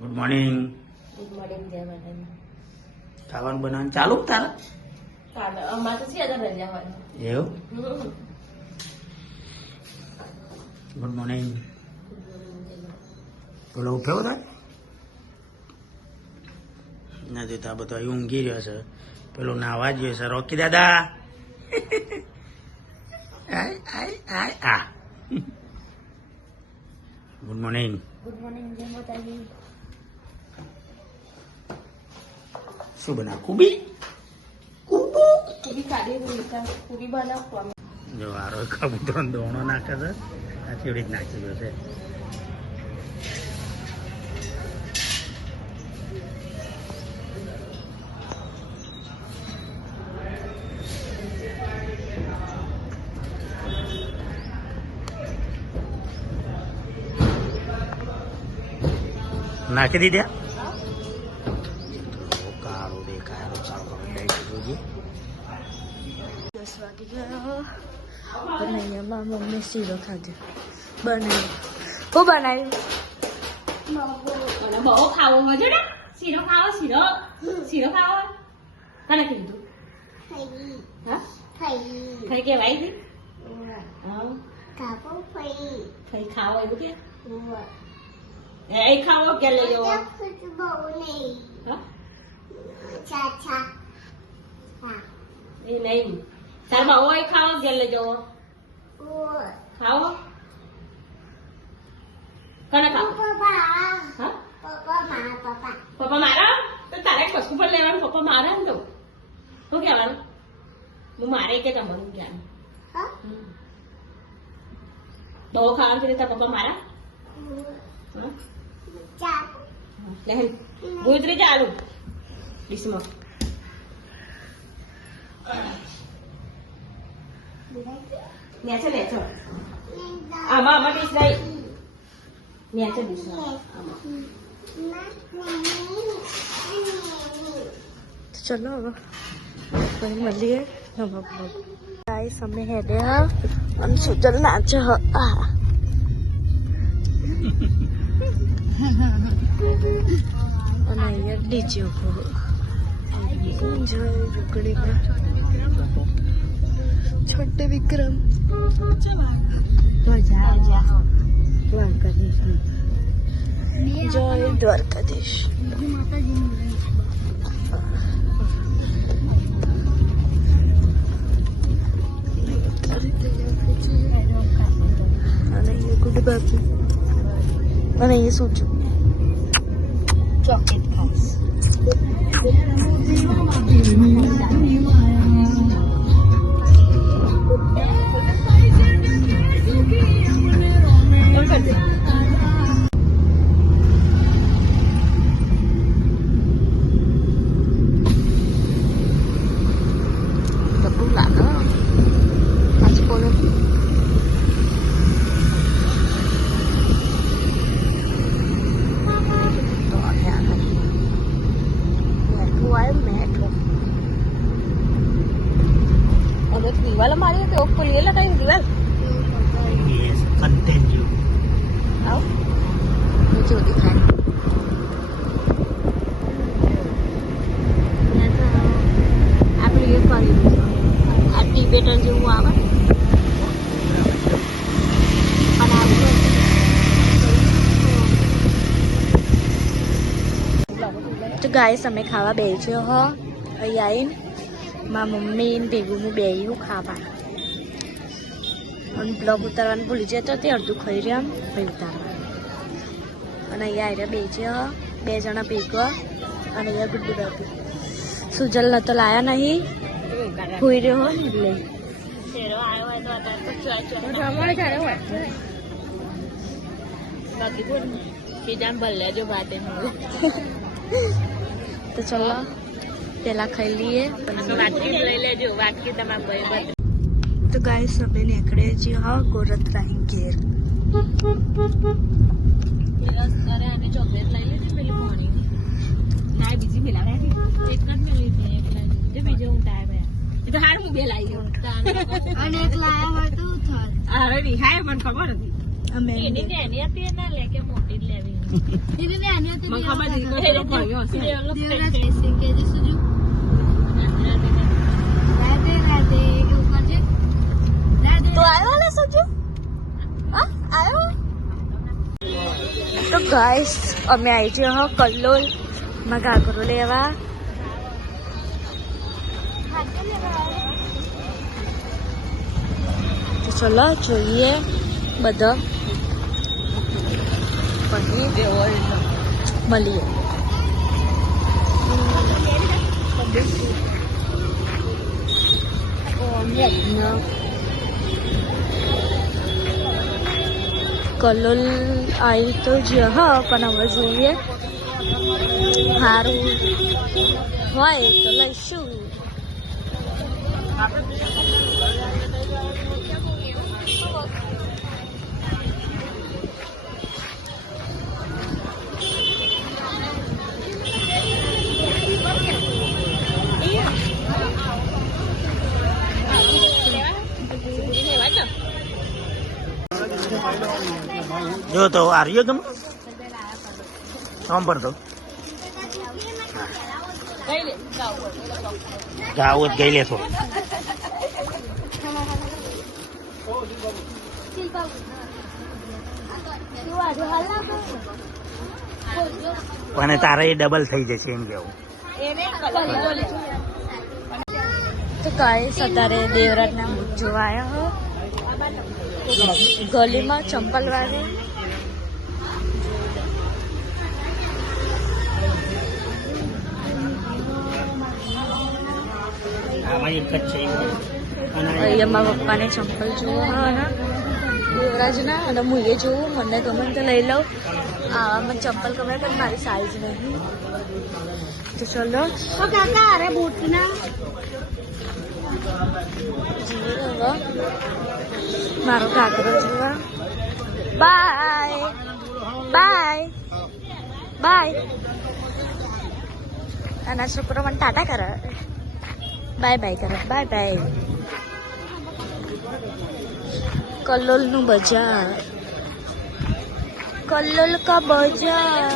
Good morning. Good morning જય માતાજી. ખાવાનું બનાવવાનું ચાલુ તારા? કાલે અમારે તો છે રજા હોય. એવું? Good morning. પેલો ઉઠ્યો થાય ના જોતા બધો અહીં ઊંઘી રહ્યો છે. પેલો નાવા ગયો છે. રોકી દાદા આય આય આય આ. Good morning. ગુડ મોર્નિંગ જય માતાજી. શું બના? કુબી પૂરી કાઢી પૂરી બનાવવા જો આરો કબૂતરો દોણો નાખે છે. આ ચીડી જ નાખી ગયો છે. નાખી દીધા. કાળો દેખાય ચાલો 10 વાગી ગયા અને અહીંયા મમ્મી શીરો ખાધો બનાવ્યો. હું બનાવ્યું? બહુ ખાવો હોય ને શીરો ખાવો. શીરો ખાવો કોને કીધું? ખાઈ કેવાય છે ખાઈ ખાવો એવું કે એ ખાવો કે લઈ જવો એ નહીં તાર બહુ એ ખાવો કે લઈ જવો ખાવો કોને ખાવો? પપ્પા મારા તો તારે કશું પણ લેવાનું. પપ્પા મારા ને તો શું કહેવાનું? હું મારે કે તમારું કહેવાનું. બહુ ખાવાનું છે તાર પપ્પા મારા ગુજરી ચાલુ ડીશમાં નેચો આમાં ડીશ નહીં નેચો ડીશ ચલો હવે પછી મળીએ. ગાઈસ અમે હેડે હા અને સુજલ નાચે હ અને અહીંયા ડીજે ઉભો જય રૂકડીમાં છોટે વિક્રમ દ્વારકાધીશ જય દ્વારકાધીશ. અને અહીંયા ગુડ બાપુ અને અહીંયા શું છું ચોકલેટ ખાસ दिवाल मारी तो उसको लिए लगा दिवाल कंटिन्यू आओ मुझे दिखाए આપણે એ કરી આ ટિબેટન જેવું આવે તો ગાઈસ અમે ખાવા બેસ્યો હો અહીં આવીને મારા મમ્મી ને ભેગું હું બેહ્યું ખાવા અને બ્લોગ ઉતારવાનું ભૂલી જાય તો તે અડધું ખાઈ રહ્યા ભાઈ ઉતારવા અને અહીંયા આવ્યા બેસ્યો 2 જણા ભેગો અને અહીંયા ગુડ્ડુ બાપુ સુજલ ન તો લાયા નહીં ખોઈ રહ્યો હોય ને એટલે તો ચલો પેલા ખાઈ લઈએ તો ગાઈસ અમે નીકળે છીએ હા ગોરતરાઈ ઘેર. ચોકલેટ લઈ લે પેલી પાણી ના બીજી પેલા એક જ મેલી બીજો હું ટાઈમ તો હાર હું બે લાવી અને એક લાયા હોય તો અરે રિહાય પણ ખબર હતી અમે એની હતી ના લે કે મોટી લેવી તો આવ્યો ને સુજુ? હા આવ્યો. તો ગાઈસ અમે આવી છીએ હા કલ્લોલ માં ઘાઘરો લેવા. તો ચલો જોઈએ બધા પછી મળીએ. કલોલ આવી તો જ હા પણ હવે જોઈએ સારું હોય તો લઈશું. જો તો આર્યો તમે સાંભળતો ગાવ જ ગઈ લેતો પણ તારે એ ડબલ થઈ જશે એમ કેવું. તો ગાઈસ અત્યારે દેવરાજના બુટ જોવા આવ્યા હો ગલીમાં ચંપલ વાગે. અહીંયા મારા પપ્પાને ચંપલ જોવા હા દેવરાજના અને હું એ જોવું મને ગમે તો લઈ લઉં. આવામાં ચંપલ ગમે પણ મારી સાઈઝ નહીં. તો ચલો કાકા અરે બૂટના મારો ઘાઘરો જોવા. Bye bye bye. અને છોકરો મને ટાટા કરે બાય બાય કરે બાય બાય. કલ્લોલ નું બજાર કલ્લોલ કા બજાર.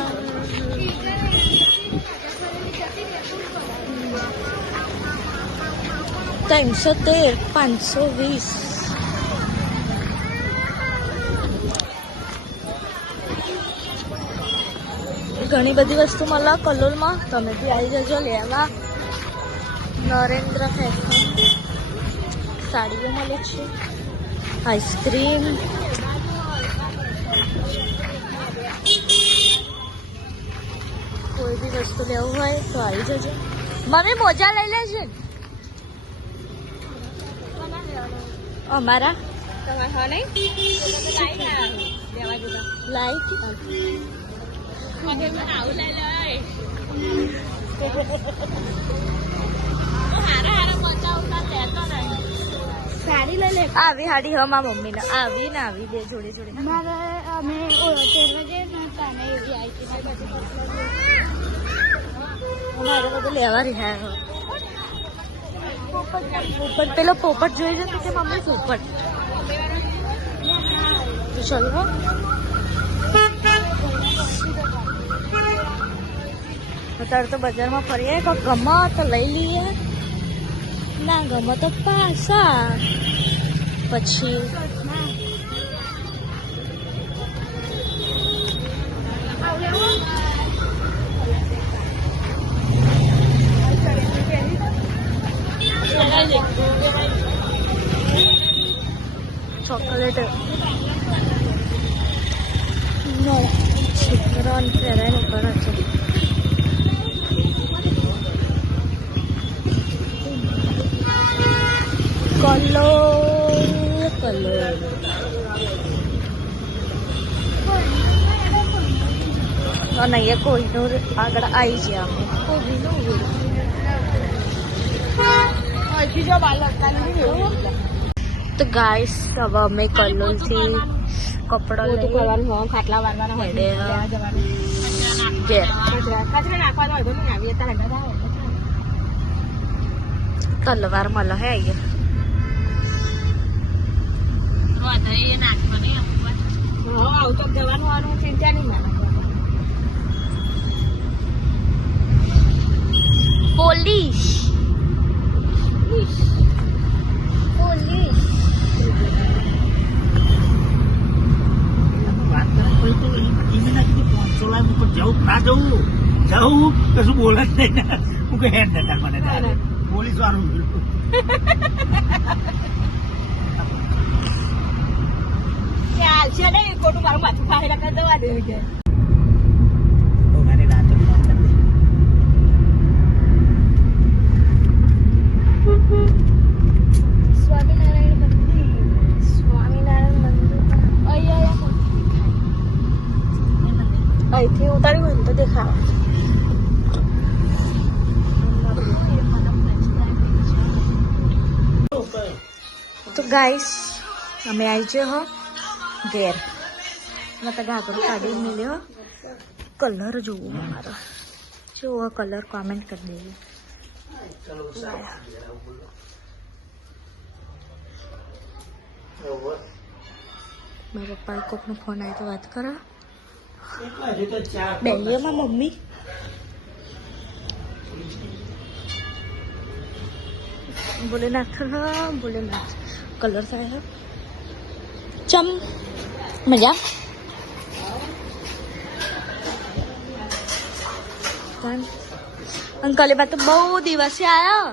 $313 520. ઘણી બધી વસ્તુ મળે કલોલમાં. તમે બી આવી જજો લેવા. નરેન્દ્ર ફેશન સાડીઓ મળે છે, આઈસ્ક્રીમ. કોઈ બી વસ્તુ લેવું હોય તો આવી જજો. મમ્મી મોજા લઈ લેજે અમારા. લાઈક સાડી લઈ લે. આવી હાડી હમા મમ્મી ને આવી ને આવી બે જોડે જોડે. મારે બધું લેવા રહ્યા. પોપટ પેલો પોપટ જોઈ જતો કે મમ્મી પોપટ. તો ચલો અત્યારે તો બજારમાં ફરીએ. ગમે તો લઈ લઈએ, ના ગમે તો પાછા પછી. ચોકલેટ નો છોકરાને પહેરાઈને કરે છે. કલો અને અહીંયા કોઈનું આગળ આવી ગયા. તો ગાઈસ હવે અમે કલોલથી કપડા ખાટલા તલવાર મળે હે અહીંયા. પોલીસ પોલીસ વાત કરે તો એને નાખી 500 લાખ ઉપર જવું ના જવું કશું બોલે જ નહીં ને હું કે હેડ નતા મને પોલીસ વાળું ચાલશે ને ખોટું મારું માથું ખાઈ કરી દવા દેવું છે સ્વામિનારાયણ મંદિર અહીંયા અહીંથી ઉતાર્યું હોય ને તો દેખાવ તો ગાઈસ અમે આવી છે હો ઘેર મત ઘાઘરો કાઢી મેલ્યો કલર જોવો મારો જો કલર કોમેન્ટ કરી દેજો મારા પપ્પા કોકનો ફોન આવ્યો તો વાત કરો બેહીએ માં મમ્મી બોલે નાખ બોલે નાખ કલર થાય ચમ મજા અંકલ એ બા તો બહુ દિવસે આવ્યો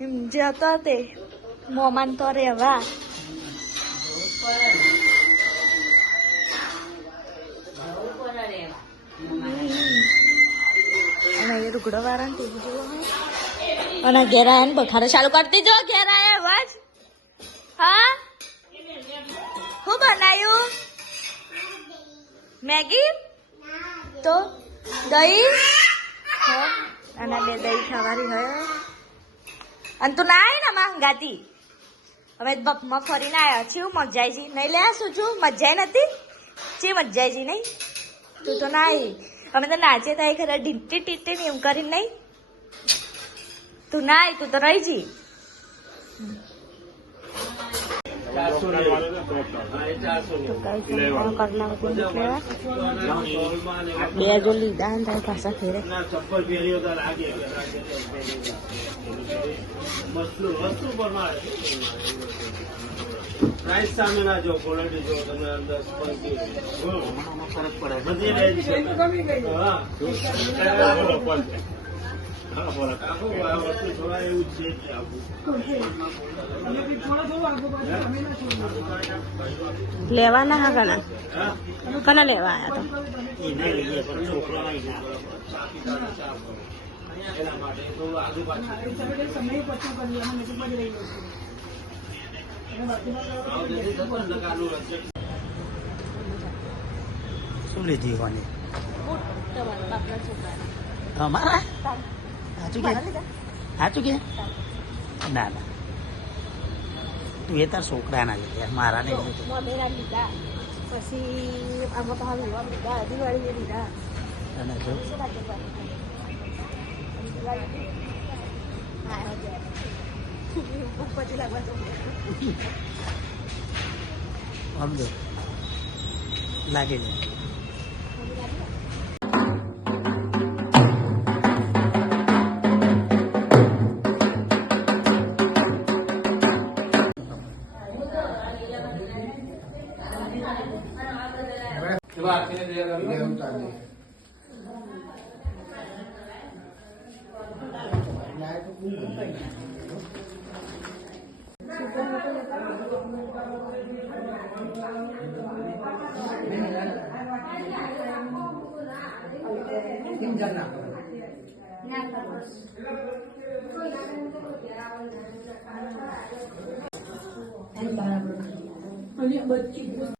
એમ જતો તે મોમાન તો રેવા અને એ રૂગડો વાળા ટીવી જોવો અને ઘેર આયા ને બખારો ચાલુ કરતી જો ઘેર આયા બસ હા શું બનાવ્યું મેગી તો દહીં અને 2 દહીં ખાવાની હોય અને તું ના આવી ને માંગાતી હવે બપમાં ફરીને આવ્યા છું મજાઈજી નહીં લે શું છું મજાઈ નથી ચી મજાઈજી નહીં તું તો ના આવી અમે તો નાચે થાય ખરા ઢીંટી ટીટી ને એમ કરીને નહીં તું ના આવી તું તો રહી જી બે જો લીધા ને તારે પાછા ફેરે પ્રાઇસ સામે ના જો ક્વોલિટી જો તમે અંદર ફરક પડે બધી રેન્જ છે હા વસ્તુ થોડા એવું છે કે લેવાના હા કના કના લેવા આવ્યા એના માટે થોડું આજુ પાછું શું લીધી કોને તો બાપના છોકરા અમારા સાચું કે ના ના તું એ તાર છોકરાના લીધે મારા નહીં લીધું મમ્મીના લીધા પછી આમાં તો હાલ લેવા લીધા દિવાળીએ લીધા અને જો પછી લાગવા સમજો લાગી લે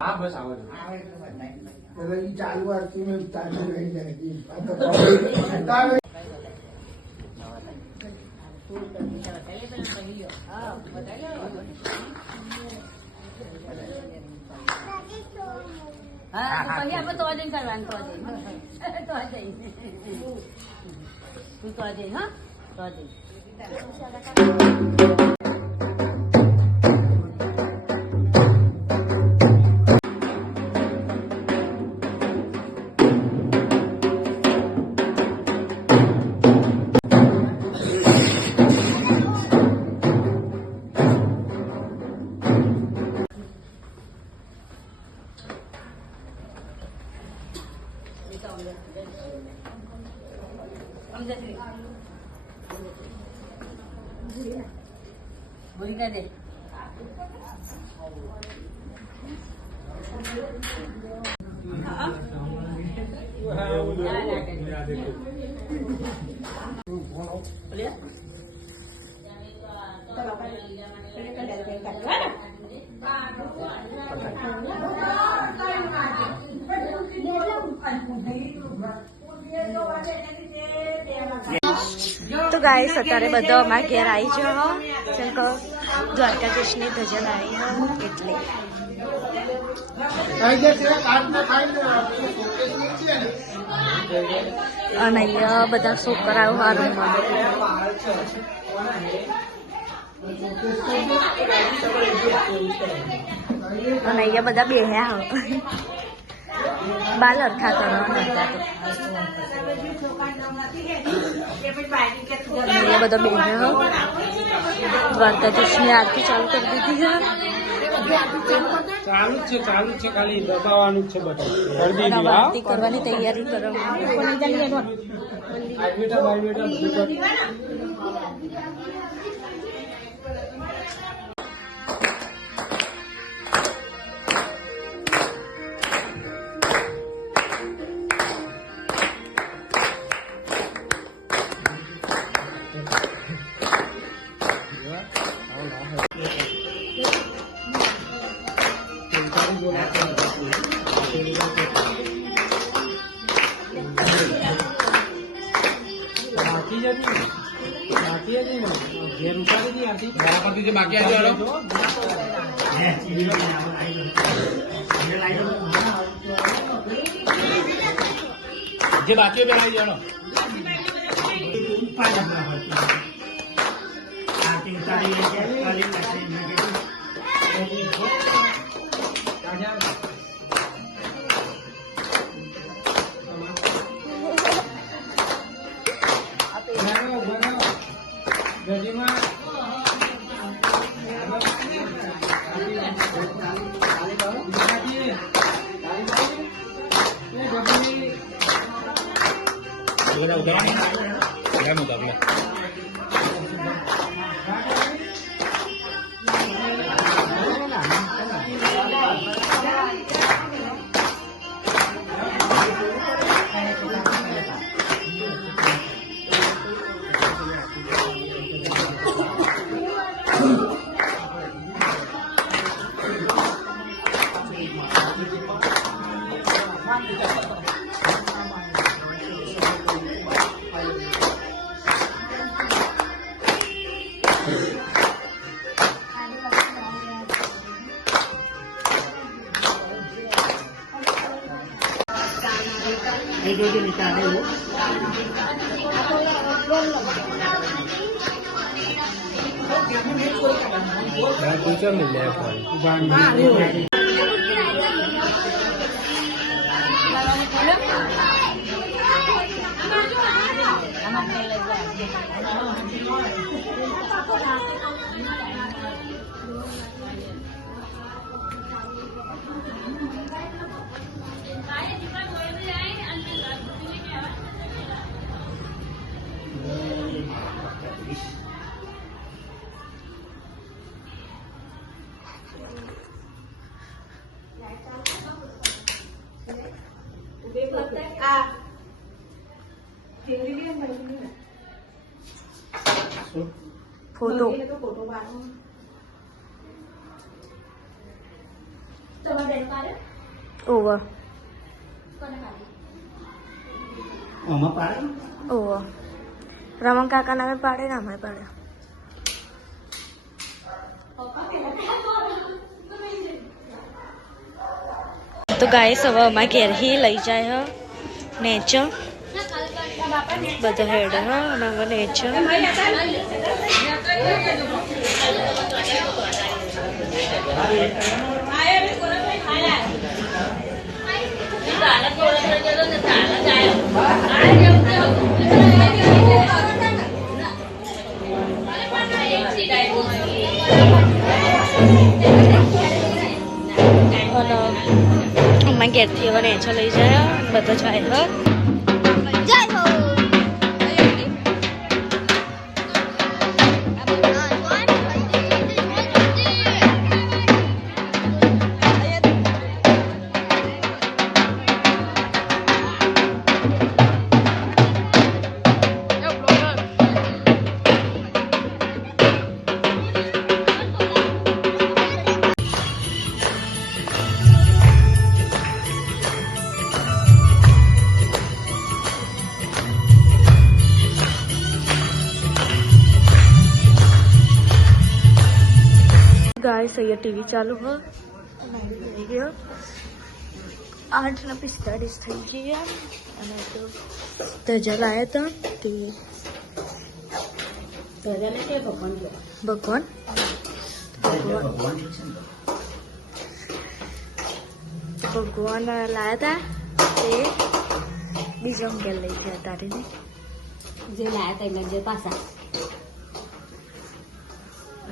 હા બસ આવો ચાલુ આરતી में ताली रही जाएगी તો ગાઈસ અત્યારે બધો અમારા ઘેર આવી ગયો કેમ કે દ્વારકાધીશની ભજન આવી એટલે અને અહીંયા બધા છોકરાઓ હારું અને અહીંયા બધા બેહ્યા બાલ અરખા કરવા અહીંયા બધા બેહ્યા દ્વારકાધીશની આરતી ચાલુ કરી દીધી છે ચાલુ છે ખાલી દબાવવાનું છે બધું આરતી કરવાની તૈયારી કરવા જે બાકી બનાવી જાણો ફોટો ઓવર ઓવર રમણ કાકા ના પાડે ને અમે પાડે તો ગાઈસ હવે અમારા ઘેર હી લઈ જાય નેચ બધા હેડ હા અને હવે નેચ અમારા ઘેરથી હવે નેચો લઈ જાય બધા જાય જય હો गाइस ये टीवी चालू हो गयो 8:45 થઈ ગયા અને તો તજલ આયા હતા કે તજલ કે ભગવાન ભગવાન લાયા હતા તે બીજો અંકેલ લઈ ગયા તારીને જે લાયા હતા એમને જે પાછા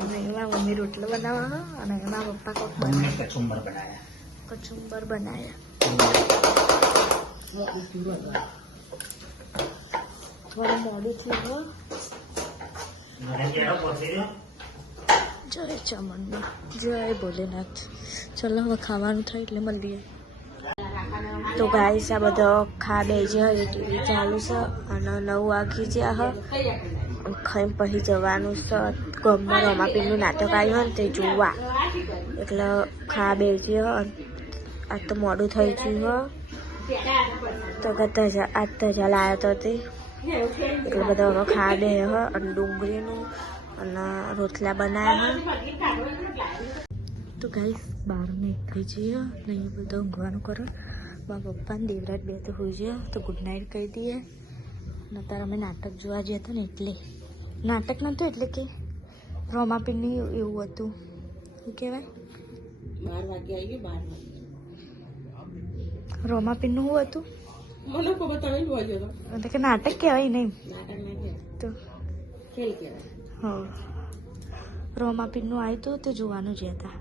અને એમાં મમ્મી રોટલો બનાવવા અને એમાં પપ્પા કોક કચુંબર બનાયા કચુંબર બનાયા થોડું મોડું થયું જય ચામુંડા જય ભોલેનાથ ચલો હવે ખાવાનું થાય એટલે મળીએ તો ગાઈસ આ બધો ખા બે છે ટીવી ચાલુ છે અને 9 વાગી ગયા ખાઈ પછી જવાનું છે ગમમાં રમાપીરનું નાટક આવ્યું ને તે જોવા એટલે ખા બે છે આ તો મોડું થઈ ગયું તો આ તજા લાવ્યો તો તે એટલે બધા હવે ખા બે અને ડુંગળીનું અને રોટલા બનાવ્યા તો ગાઈસ 12 થઈ જઈએ ને એ બધું ઊંઘવાનું કરો મારા પપ્પાને દેવરાજ બે તો હોઈ જાય તો ગુડ નાઇટ કહી દઈએ ને તારે અમે નાટક જોવા ગયા હતા ને એટલે નાટક નહોતું એટલે કે રોમાપીરની એવું હતું શું કહેવાય 12 વાગે આવી 12 વાગે રોમાપીરનું શું હતું મને ખબર તમે બોલ્યો તો એટલે કે નાટક કહેવાય નહીં નાટક નહીં તો ખેલ કહેવાય હા રોમાપીરનું આવ્યું હતું તે જોવાનું જ હતા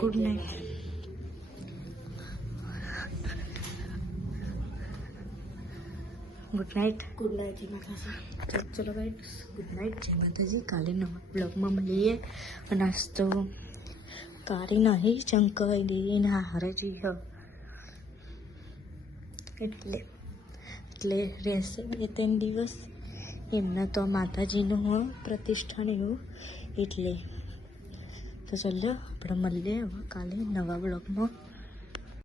good night good night good night જય માતાજી ચલો ગાઈસ ગુડ નાઇટ જય માતાજી કાલે નવા બ્લોગમાં મળીએ નાસ્તો કારી નહીં ચંકાઈ દઈએ ને હારજી હ એટલે રહેશે 2-3 દિવસ એમના તો માતાજીનું હોય પ્રતિષ્ઠાન એવું એટલે તો ચાલો આપણે મળીએ હવે કાલે નવા બ્લોગમાં